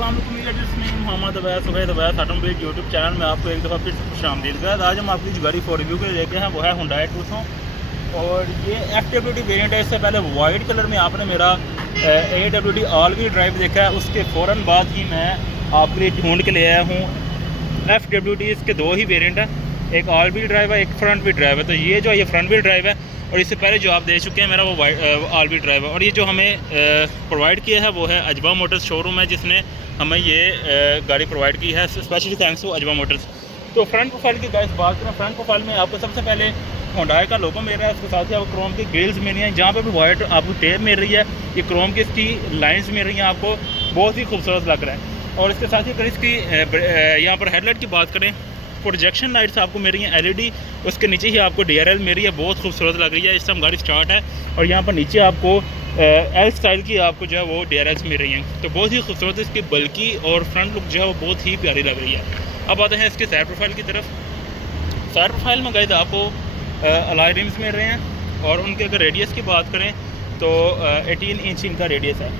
अस्सलाम वालेकुम Mohammad Awais automobile YouTube channel में आपको एक दफ़ा फिर से खुशामदीद है। आज हम आपकी जो गाड़ी फॉर रिव्यू के लिए लेके हैं वो है हुंडई टूसों और ये FWD वेरिएंट है। इससे पहले वाइट कलर में आपने मेरा AWD ऑल व्हील ड्राइव देखा है, उसके फ़ौरन बाद ही मैं आपके लिए ढूंढ के ले आया हूँ FWD। इसके दो ही वेरिएंट है, एक ऑल व्हील ड्राइव है, एक फ्रंट व्हील ड्राइव है। तो ये जो है ये फ्रंट व्हील ड्राइव है और इससे पहले जो आप दे चुके हैं मेरा वो ऑल व्हील ड्राइव है। और ये जो हमें प्रोवाइड किया है वो है अजबा मोटर्स शोरूम है जिसने हमें ये गाड़ी प्रोवाइड की है। Specially thanks to Ajba motors. तो फ्रंट प्रोफाइल की गाइस बात करें, फ्रंट प्रोफाइल में आपको सबसे पहले हुंडई का लोगो मिल रहा है, उसके साथ ही आपको क्रोम की ग्रिल्स मिल रही हैं। जहाँ पे भी वाइट आपको टेप मिल रही है, ये क्रोम की इसकी लाइन्स मिल रही हैं, आपको बहुत ही खूबसूरत लग रहा है। और इसके साथ ही अगर इसकी यहाँ पर हेडलाइट की बात करें, प्रोजेक्शन लाइट्स आपको मिल रही हैं LED, उसके नीचे ही आपको DRL मिल रही है, बहुत खूबसूरत लग रही है। इस टाइम गाड़ी स्टार्ट है और यहाँ पर नीचे आपको L स्टाइल की आपको जो है वो DRLs मिल रही हैं। तो बहुत ही खूबसूरत इसकी बल्कि और फ्रंट लुक जो है वो बहुत ही प्यारी लग रही है। अब आते हैं इसके साइड प्रोफाइल की तरफ। साइड प्रोफाइल में गाइस आपको अलॉय रिम्स मिल रहे हैं और उनके अगर रेडियस की बात करें तो 18 इंच इनका रेडियस है।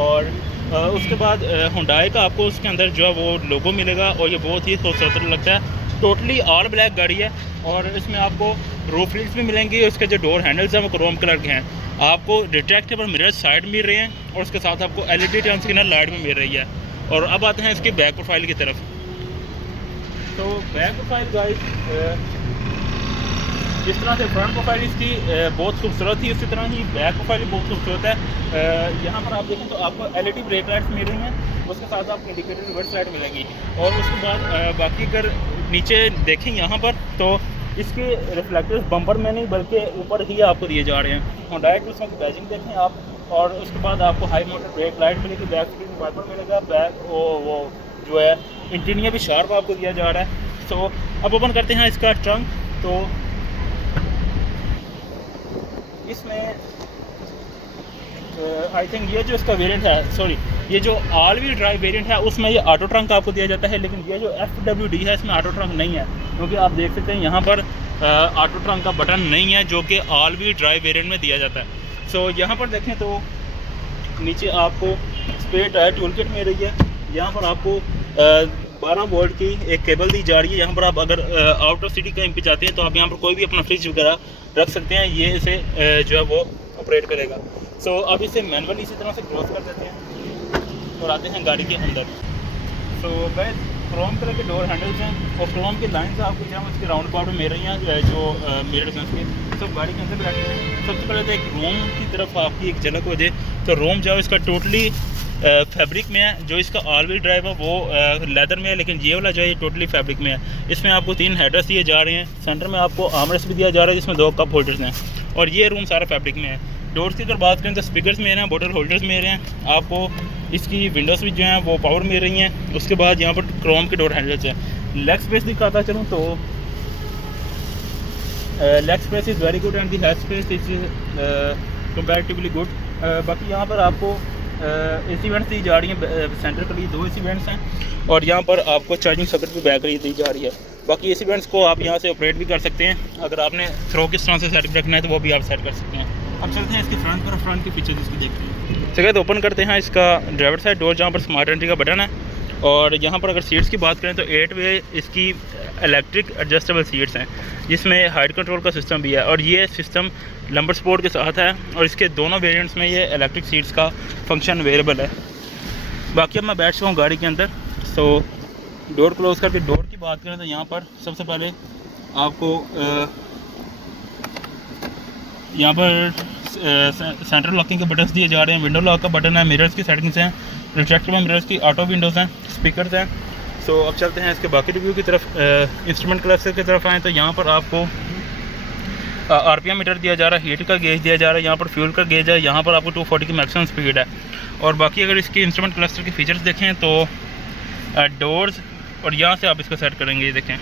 और उसके बाद हुंडई का आपको उसके अंदर जो है वो लोगो मिलेगा और ये बहुत ही खूबसूरत लगता है। टोटली ऑल ब्लैक गाड़ी है और इसमें आपको रूफ रील्स भी मिलेंगी और इसके जो डोर हैंडल्स हैं वो क्रोम कलर के हैं। आपको रिट्रैक्टेबल मिरर्स साइड मिल रहे हैं और उसके साथ आपको LED टर्न सिग्नल लाइट भी मिल रही है। और अब आते हैं इसकी बैक प्रोफाइल की तरफ। तो बैक प्रोफाइल गाइस जिस तरह से फ्रंट प्रोफाइल इसकी बहुत खूबसूरत थी, उसी तरह ही बैक प्रोफाइल भी बहुत खूबसूरत है। यहाँ पर आप देखें तो आपको LED ब्रेक लाइट्स मिल रही हैं, उसके साथ आपको इंडिकेटर रिवर्स लाइट मिलेगी। और उसके बाद बाकी अगर नीचे देखें यहाँ पर तो इसके रिफ्लेक्टर्स बम्पर में नहीं बल्कि ऊपर ही आपको दिए जा रहे हैं। हुंडई टूसों की बैजिंग देखें आप। और उसके बाद आपको हाई मोटर ब्रेक लाइट मिलेगी, बैक स्क्रीन वाइपर मिलेगा, बैक वो जो है इंटीरियर भी शार्प आपको दिया जा रहा है। सो अब ओपन करते हैं इसका ट्रंक। तो इसमें आई थिंक ये जो इसका वेरिएंट है, सॉरी ये जो ऑल व्हील ड्राइव वेरिएंट है उसमें ये ऑटो ट्रंक आपको दिया जाता है, लेकिन ये जो FWD है इसमें ऑटो ट्रंक नहीं है, क्योंकि आप देख सकते हैं यहाँ पर ऑटो ट्रंक का बटन नहीं है जो कि ऑल व्हील ड्राइव वेरिएंट में दिया जाता है। सो यहाँ पर देखें तो नीचे आपको स्पेयर टायर टूल किट मिल रही है। यहाँ पर आपको 12 वोल्ट की एक केबल दी जा रही है। यहाँ पर आप अगर आउट ऑफ सिटी कहीं पे जाते हैं तो आप यहाँ पर कोई भी अपना फ्रिज वगैरह रख सकते हैं, ये इसे जो है वो ऑपरेट करेगा। सो अब इसे मैनुअली इसी तरह से क्लोज कर देते हैं और आते हैं गाड़ी के अंदर। सो गाइस क्रोम कलर के डोर हैंडल्स हैं और क्रोम की लाइन्स आपको जो है उसके राउंड पार्ट में मिल रही हैं जो मिरर्स हैं उसके। सब गाड़ी के अंदर बैठे हैं। सबसे पहले तो एक रूम की तरफ आपकी एक झलक हो जाए तो रूम जो है इसका टोटली फैब्रिक में है। जो इसका ऑल व्हील ड्राइव है वो लेदर में है, लेकिन ये वाला जो है ये टोटली फैब्रिक में है। इसमें आपको 3 हेडर्स दिए जा रहे हैं, सेंटर में आपको आर्मरेस्ट भी दिया जा रहा है जिसमें 2 कप होल्डर्स हैं और ये रूम सारा फैब्रिक में है। डोर्स की अगर बात करें तो स्पीकर्स में हैं, बोटल होल्डर्स में हैं, आपको इसकी विंडोज़ भी जो हैं वो पावर में रही हैं। उसके बाद यहाँ पर क्रोम के डोर हैंडल्स हैं। लेग स्पेस दिखाता चलूँ तो leg space is very good and the head space is comparatively good. बाकी यहाँ पर आपको AC वेंट्स दी जा रही हैं, सेंटर के लिए 2 AC वेंट्स हैं और यहाँ पर आपको चार्जिंग सॉकेट भी बैक दी जा रही है। बाकी AC वेंट्स को आप यहाँ से ऑपरेट भी कर सकते हैं, अगर आपने थ्रो किस तरह से सेट रखना है तो वो भी आप सेट कर सकते हैं। अब चलते हैं इसकी फ्रंट पर, फ्रंट के फीचर्स इसकी देखते हैं। ठीक है, तो ओपन करते हैं इसका ड्राइवर साइड डोर जहाँ पर स्मार्ट एंट्री का बटन है। और यहाँ पर अगर सीट्स की बात करें तो 8 वे इसकी इलेक्ट्रिक एडजस्टेबल सीट्स हैं जिसमें हाइट कंट्रोल का सिस्टम भी है और ये सिस्टम लंबर सपोर्ट के साथ है और इसके दोनों वेरिएंट्स में ये इलेक्ट्रिक सीट्स का फंक्शन अवेलेबल है। बाकी अब मैं बैठ चुका हूँ गाड़ी के अंदर। सो डोर क्लोज करके डोर की बात करें तो यहाँ पर सबसे पहले आपको यहाँ पर सेंट्रल लॉकिंग के बटन्स दिए जा रहे हैं, विंडो लॉक का बटन है, मिरर्स की सेटिंग्स हैं, रिट्रैक्टेबल मिरर्स की ऑटो विंडोज़ हैं, स्पीकर्स हैं। सो अब चलते हैं इसके बाकी रिव्यू की तरफ। इंस्ट्रूमेंट क्लस्टर की तरफ आएँ तो यहाँ पर आपको RPM मीटर दिया जा रहा है, हीट का गेज दिया जा रहा है, यहाँ पर फ्यूल का गेज है, यहाँ पर आपको 240 की मैक्सिमम स्पीड है। और बाकी अगर इसकी इंस्ट्रूमेंट क्लस्टर के फीचर्स देखें तो डोर्स और यहाँ से आप इसको सेट करेंगे, ये देखें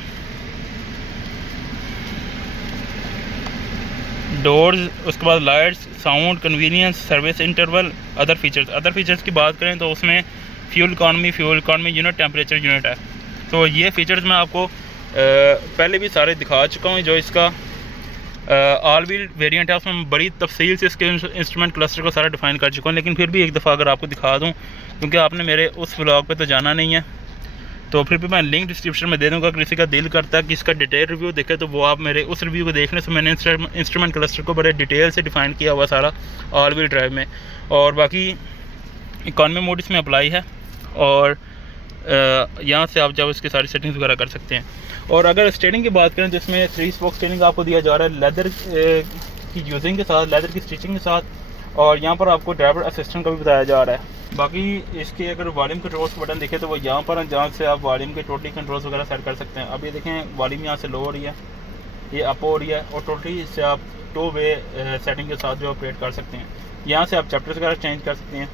डोर्स, उसके बाद lights, sound, convenience, service interval, other features की बात करें तो उसमें fuel economy unit, temperature unit है। तो ये फीचर्स मैं आपको पहले भी सारे दिखा चुका हूँ। जो इसका ऑल व्हील वेरिएंट है, उसमें बड़ी तफसील से इसके इंस्ट्रूमेंट क्लस्टर को सारा डिफाइन कर चुका हूँ, लेकिन फिर भी एक दफ़ा अगर आपको दिखा दूँ, क्योंकि आपने मेरे उस व्लॉग पे तो जाना नहीं है, तो फिर भी मैं लिंक डिस्क्रिप्शन में दे दूँगा। किसी का दिल करता है कि इसका डिटेल रिव्यू देखे तो वो आप मेरे उस रिव्यू को देखने से मैंने इंस्ट्रूमेंट क्लस्टर को बड़े डिटेल से डिफाइन किया हुआ सारा ऑल व्हील ड्राइव में। और बाकी इकॉनमी मोड इसमें अप्लाई है, और यहाँ से आप जब इसकी सारी सेटिंग्स वगैरह कर सकते हैं। और अगर स्टीयरिंग की बात करें तो इसमें 3 स्पोक स्टीयरिंग आपको दिया जा रहा है लेदर की यूजिंग के साथ, लेदर की स्टिचिंग के साथ, और यहाँ पर आपको ड्राइवर असिस्टेंट का भी बताया जा रहा है। बाकी इसके अगर वॉल्यूम कंट्रोल्स बटन देखें तो वो यहाँ पर, जहाँ से आप वॉल्यूम के टोटली कंट्रोल्स वगैरह सेट कर सकते हैं। अब ये देखें वॉल्यूम यहाँ से लो हो रही है, ये अप हो रही है, और टोटली इससे आप 2 वे सेटिंग के साथ जो ऑपरेट कर सकते हैं। यहाँ से आप चैप्टर्स वगैरह चेंज कर सकते हैं,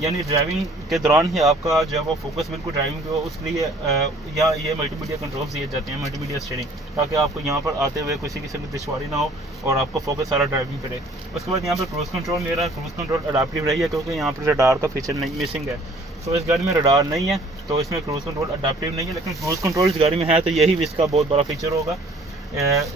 यानी ड्राइविंग के दौरान ही आपका जो है वो फोकस बिल्कुल ड्राइविंग को, उसके लिए यहाँ ये मल्टीमीडिया कंट्रोल्स दिए जाते हैं, मल्टीमीडिया स्टीयरिंग, ताकि आपको यहाँ पर आते हुए किसी किस्म की दुश्वारी ना हो और आपको फोकस सारा ड्राइविंग करे। उसके बाद यहाँ पर क्रूज़ कंट्रोल, मेरा क्रूज़ कंट्रोल अडाप्टिव रही है, क्योंकि यहाँ पर रडार का फीचर नहीं मिसिंग है। तो इस गाड़ी में रडार नहीं है, तो इसमें क्रूज़ कंट्रोल अडाप्टिव नहीं है, लेकिन क्रूज़ कंट्रोल इस गाड़ी में है, तो यही इसका बहुत बड़ा फीचर होगा।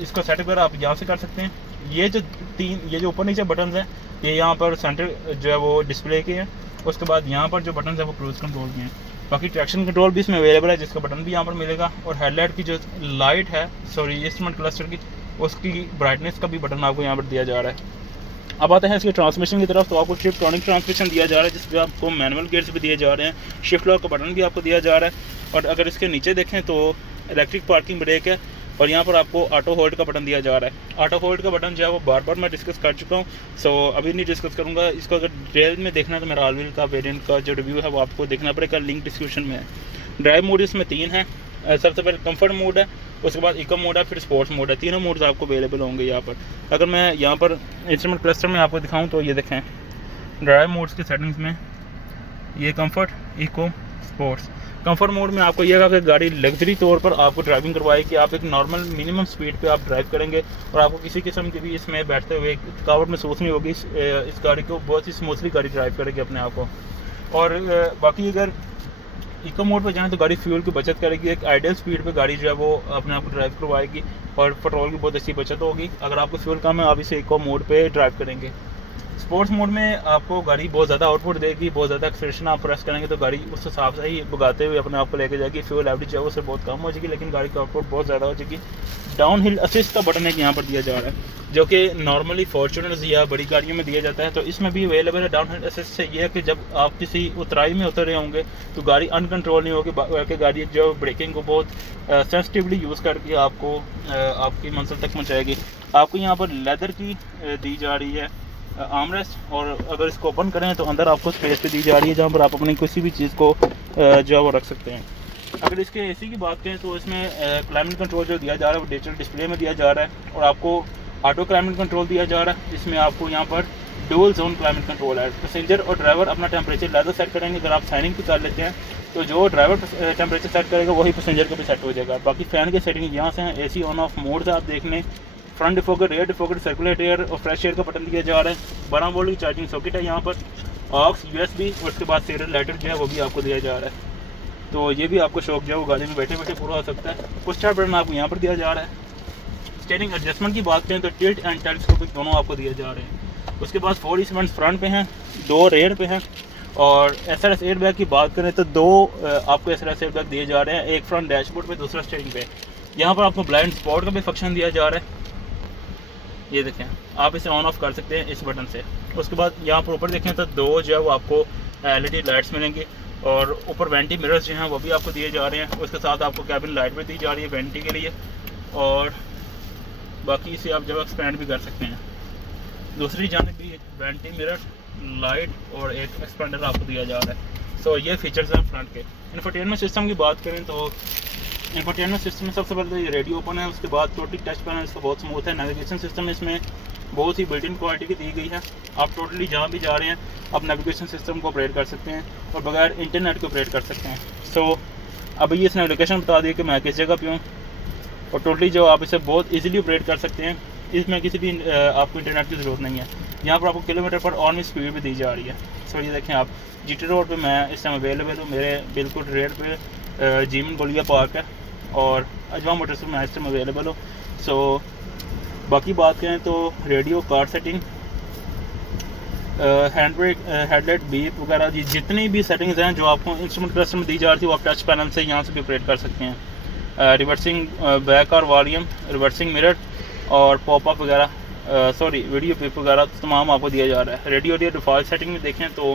इसका सेटअप वगैरह आप यहाँ से कर सकते हैं। ये जो ऊपर नीचे बटन हैं, ये यहाँ पर सेंटर जो है वो डिस्प्ले के हैं। उसके बाद यहाँ पर जो बटन है वो क्रूज़ कंट्रोल के हैं। बाकी ट्रैक्शन कंट्रोल भी इसमें अवेलेबल है, जिसका बटन भी यहाँ पर मिलेगा, और हेडलाइट की जो लाइट है, सॉरी इंस्ट्रूमेंट क्लस्टर की, उसकी ब्राइटनेस का भी बटन आपको यहाँ पर दिया जा रहा है। अब आते हैं इसके ट्रांसमिशन की तरफ, तो आपको शिफ्टोनिक ट्रांसमिशन दिया जा रहा है, जिसमें आपको मैनुअल गियर्स भी दिए जा रहे हैं, शिफ्ट लॉक का बटन भी आपको दिया जा रहा है। और अगर इसके नीचे देखें तो इलेक्ट्रिक पार्किंग ब्रेक है, और यहाँ पर आपको ऑटो होल्ड का बटन दिया जा रहा है। ऑटो होल्ड का बटन जो है वो बार बार मैं डिस्कस कर चुका हूँ, सो अभी नहीं डिस्कस करूँगा। इसको अगर डिटेल में देखना है तो मेरा ऑल व्हील का वेरिएंट का जो रिव्यू है वो आपको देखना पड़ेगा, लिंक डिस्क्रिप्शन में है। ड्राइव मोड इसमें 3 है, सबसे पहले कंफर्ट मोड है, उसके बाद इको मोड है, फिर स्पोर्ट्स मोड है। तीनों मोड्स आपको अवेलेबल होंगे यहाँ पर। अगर मैं यहाँ पर इंस्ट्रूमेंट क्लस्टर में आपको दिखाऊँ तो ये देखें ड्राइव मोड्स की सेटिंग्स में, ये comfort, eco, sports. Comfort mode में आपको यह कि गाड़ी लग्जरी तौर पर आपको ड्राइविंग करवाएगी, आप एक नॉर्मल मिनिमम स्पीड पे आप ड्राइव करेंगे, और आपको किसी किस्म की भी इसमें बैठते हुए थकावट महसूस नहीं होगी। इस गाड़ी को बहुत ही स्मूथली गाड़ी ड्राइव करेगी अपने आप को। और बाकी अगर इको मोड पर जाएँ तो गाड़ी फ्यूल की बचत करेगी, एक आइडियल स्पीड पे गाड़ी जो है वो अपने आप को ड्राइव करवाएगी, और पेट्रोल की बहुत अच्छी बचत होगी। अगर आपको फ्यूल कम है, आप इसे इको मोड पे ड्राइव करेंगे। स्पोर्ट्स मोड में आपको गाड़ी बहुत ज़्यादा आउटपुट देगी, बहुत ज़्यादा एक्सेलरेशन आप प्रेस करेंगे तो गाड़ी उस हिसाब से ही भगाते हुए अपने आप को लेके जाएगी। फ्यूल एवरेज है उससे बहुत कम हो जाएगी, लेकिन गाड़ी का आउटपुट बहुत ज़्यादा हो जाएगी। डाउन हिल असिस्ट का बटन एक यहाँ पर दिया जा रहा है, जो कि नॉर्मली फॉर्च्यूनर्स या बड़ी गाड़ियों में दिया जाता है, तो इसमें भी अवेलेबल है। डाउन हिल असिस्ट से ये है कि जब आप किसी उतराई में उतर रहे होंगे तो गाड़ी अनकंट्रोल नहीं होगी, बल्कि गाड़ी जो ब्रेकिंग को बहुत सेंसिटिवली यूज़ करके आपको आपकी मंजिल तक पहुँचाएगी। आपको यहाँ पर लेदर की दी जा रही है आर्मरेस्ट, और अगर इसको ओपन करें तो अंदर आपको स्पेस पे दी जा रही है, जहाँ पर आप अपनी किसी भी चीज़ को जो है वो रख सकते हैं। अगर इसके एसी की बात करें तो इसमें क्लाइमेट कंट्रोल जो दिया जा रहा है वो डिजिटल डिस्प्ले में दिया जा रहा है, और आपको ऑटो क्लाइमेट कंट्रोल दिया जा रहा है, जिसमें आपको यहाँ पर डुअल जोन क्लाइमेट कंट्रोल है। पैसेंजर और ड्राइवर अपना टेम्परेचर लहदा सेट करेंगे। अगर आप साइनिंग भी कर लेते हैं तो जो ड्राइवर टेम्परेचर सेट करेगा वही पैसेंजर का भी सेट हो जाएगा। बाकी फ़ैन की सेटिंग यहाँ से हैं, एसी ऑन ऑफ मोड से आप देख लें। Front defogger, rear defogger, circulate air और फ्रेश एयर का बटन दिया जा रहा है। 12 वोल्ट की चार्जिंग सॉकेट है यहाँ पर, ऑक्स, यूएसबी, और उसके बाद सीरियल लाइटर जो है वो भी आपको दिया जा रहा है। तो ये भी आपको शौक जो है वो गाड़ी में बैठे बैठे पूरा हो सकता है। पुश स्टार्ट बटन आपको यहाँ पर दिया जा रहा है। स्टीयरिंग एडजस्टमेंट की बात करें तो टिल्ट एंड टेलीस्कोपिक दोनों आपको दिए जा रहे हैं। उसके बाद 4 इंस्ट्रूमेंट्स फ्रंट पे हैं, 2 रेयर पे हैं। और एसआरएस एयरबैग की बात करें तो 2 आपको एसआरएस एयरबैग दिए जा रहे हैं, एक फ्रंट डैशबोर्ड पे, दूसरा स्टीयरिंग पे। यहाँ पर आपको ब्लाइंड स्पॉट का भी फंक्शन दिया जा रहा है, ये देखें आप इसे ऑन ऑफ कर सकते हैं इस बटन से। उसके बाद यहाँ पर ऊपर देखें तो 2 जो है वो आपको एलईडी लाइट्स मिलेंगी, और ऊपर वेंटी मिरर्स जो हैं वो भी आपको दिए जा रहे हैं। उसके साथ आपको कैबिन लाइट भी दी जा रही है वेंटी के लिए, और बाकी इसे आप जब एक्सपेंड भी कर सकते हैं। दूसरी जानिब भी वेंटी मिरर, लाइट और एक एक्सपेंडर आपको दिया जा रहा है। सो ये फीचर्स हैं फ्रंट के। इंफोटेनमेंट सिस्टम की बात करें तो इंफोटेनमेंट सिस्टम में सबसे पहले तो ये रेडियो ओपन है, उसके बाद टोटली टच पैनल इसका बहुत स्मूथ है। नेविगेशन सिस्टम इसमें बहुत ही बिल्ट इन क्वालिटी की दी गई है। आप टोटली जहाँ भी जा रहे हैं आप नेविगेशन सिस्टम को ऑपरेट कर सकते हैं और बगैर इंटरनेट को ऑपरेट कर सकते हैं। सो अब ये इसने लोकेशन बता दी कि मैं किस जगह पे हूँ, और टोटली जो आप इसे बहुत इजीली ऑपरेट कर सकते हैं। इसमें किसी भी आपको इंटरनेट की ज़रूरत नहीं है। यहाँ पर आपको किलोमीटर पर ऑन स्पीड भी दी जा रही है। सो ये देखें आप, जीटी रोड पे मैं इस टाइम अवेलेबल हूँ। मेरे बिल्कुल रेयर पे जीमन गोलिया पार्क है, और अजवा मोटर्स में मैं इस टाइम अवेलेबल हूँ। सो बाकी बात करें तो radio, car setting, hand brake, headlight, beep वगैरह जितनी भी सेटिंग्स हैं जो आपको इंस्ट्रूमेंट क्लस्टर में दी जा रही थी वो आप टच पैनल से यहाँ से भी ऑपरेट कर सकते हैं। रिवर्सिंग बैक और वॉल्यूम, रिवर्सिंग मिरर और पॉपअप वगैरह, सॉरी वीडियो पिप वगैरह तमाम आपको दिया जा रहा है। रेडियो डिफ़ॉल्ट सेटिंग में देखें तो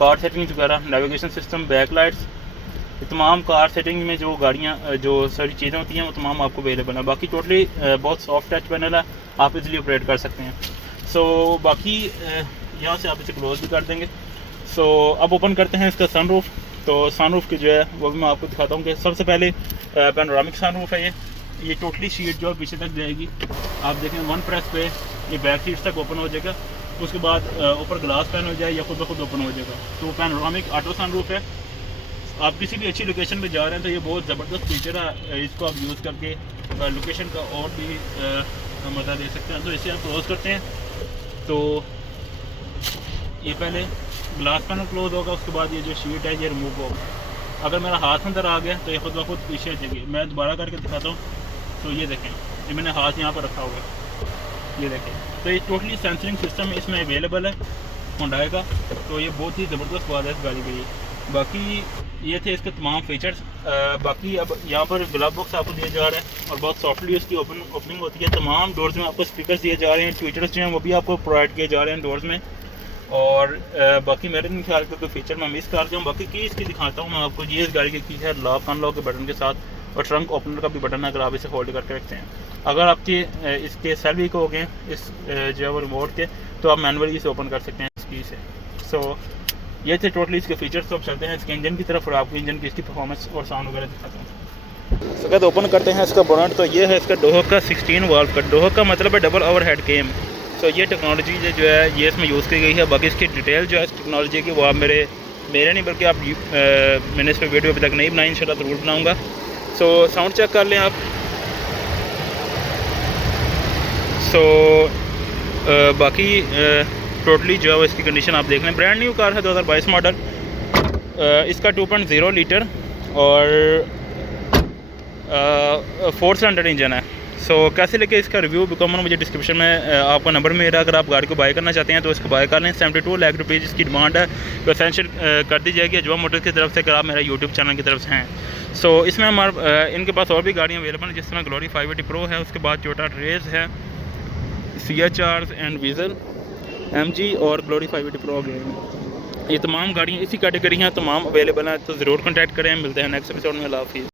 कार सेटिंग्स वगैरह, नेविगेशन सिस्टम, बैक लाइट्स, तमाम कार सेटिंग में जो गाड़ियाँ जो सारी चीज़ें होती हैं वो तमाम आपको अवेलेबल है। बाकी टोटली बहुत सॉफ्ट टच पैनल है, आप इजीली ऑपरेट कर सकते हैं। सो बाकी यहाँ से आप इसे क्लोज भी कर देंगे। सो अब ओपन करते हैं इसका सनरूफ। तो सनरूफ की जो है वो भी मैं आपको दिखाता हूँ कि सबसे पहले पैनोरामिक सनरूफ है। ये टोटली शीट जो है पीछे तक जाएगी। आप देखें वन प्रेस पे ये बैक सीट्स तक ओपन हो जाएगा। उसके बाद ऊपर ग्लास पैन हो जाए या खुद ब खुद ओपन हो जाएगा। तो पैनोरामिक ऑटो सनरूफ है। आप किसी भी अच्छी लोकेशन पे जा रहे हैं तो ये बहुत ज़बरदस्त फीचर है। इसको आप यूज़ करके लोकेशन का और भी मज़ा ले सकते हैं। तो इसे आप क्लोज़ करते हैं तो ये पहले ग्लास पैनल क्लोज होगा, उसके बाद ये जो शीट है ये रिमूव होगा। अगर मेरा हाथ अंदर आ गया तो ये खुद ब खुद पीछे हटेगी। मैं दोबारा करके दिखाता हूँ। तो ये देखें, ये मैंने हाथ यहाँ पर रखा हुआ है, ये देखें। तो ये टोटली सेंसरिंग सिस्टम इसमें अवेलेबल है हुंडई का। तो ये बहुत ही ज़बरदस्त बात है इस गाड़ी की। बाकी ये थे इसके तमाम फीचर्स। बाकी अब यहाँ पर ग्लव बॉक्स आपको दिया जा रहा है और बहुत सॉफ्टली उसकी ओपनिंग होती है। तमाम डोर्स में आपको स्पीकर्स दिए जा रहे हैं। ट्विटर्स जो हैं वो भी आपको प्रोवाइड किए जा रहे हैं डोर्स में। और बाकी मेरे नहीं ख्याल का कोई फीचर मैं मिस कर दूँ। बाकी की इसकी दिखाता हूँ मैं आपको। ये इस गाड़ी की है लॉक अनलॉक के बटन के साथ और ट्रंक ओपनर का भी बटन है, अगर आप इसे होल्ड करके रखते हैं। अगर आपके इसके सेल वीक हो गए इस जो है वो रिमोट के, तो आप मैनुअली इसे ओपन कर सकते हैं इस की से। सो ये थे टोटली इसके फीचर्स। तो अब चलते हैं इसके इंजन की तरफ और आपको इंजन की इसकी परफॉर्मेंस और साउंड वगैरह दिखाता हूँ। तो अगर ओपन करते हैं इसका बोनट तो ये है इसका डोहक का 16 वाल्व का। डोहक का मतलब है डबल ओवर हेड केम। तो ये टेक्नोलॉजी जो है ये इसमें यूज़ की गई है। बाकी इसकी डिटेल जो है इस टेक्नोलॉजी की वो आप मेरे नहीं बल्कि आप मैंने इस पर वीडियो अभी तक नहीं बनाई, इंशाल्लाह ज़रूर बनाऊँगा। सो साउंड चेक कर लें आप। सो बाकी टोटली जो है वो इसकी कंडीशन आप देख लें। ब्रांड न्यू कार है 2022 मॉडल। इसका 2.0 लीटर और 4 सिलेंडर इंजन है। सो कैसे लेके इसका रिव्यू बिकॉमन मुझे डिस्क्रिप्शन में आपका नंबर मेरा, अगर आप गाड़ी को बाय करना चाहते हैं तो इसको बाय कर लें। 72 लाख रुपीज़ इसकी डिमांड है। तो एसेंशियल कर दी जाएगी अजवा मोटर्स की तरफ से, अगर आप मेरा यूट्यूब चैनल की तरफ से हैं। सो इसमें हमारे इनके पास और भी गाड़ियाँ अवेलेबल हैं, जिस तरह ग्लोरी 580 प्रो है, उसके बाद टोयोटा रेज है, CHR एंड वीज़ल, MG और ग्लोरी 580 प्रो गए। ये तमाम गाड़ियाँ इसी कैटेगरी हैं, तमाम अवेलेबल हैं। तो ज़रूर कॉन्टैक्ट करें। मिलते हैं नेक्स्ट एपिसोड में। अल्लाह हाफ़िज़।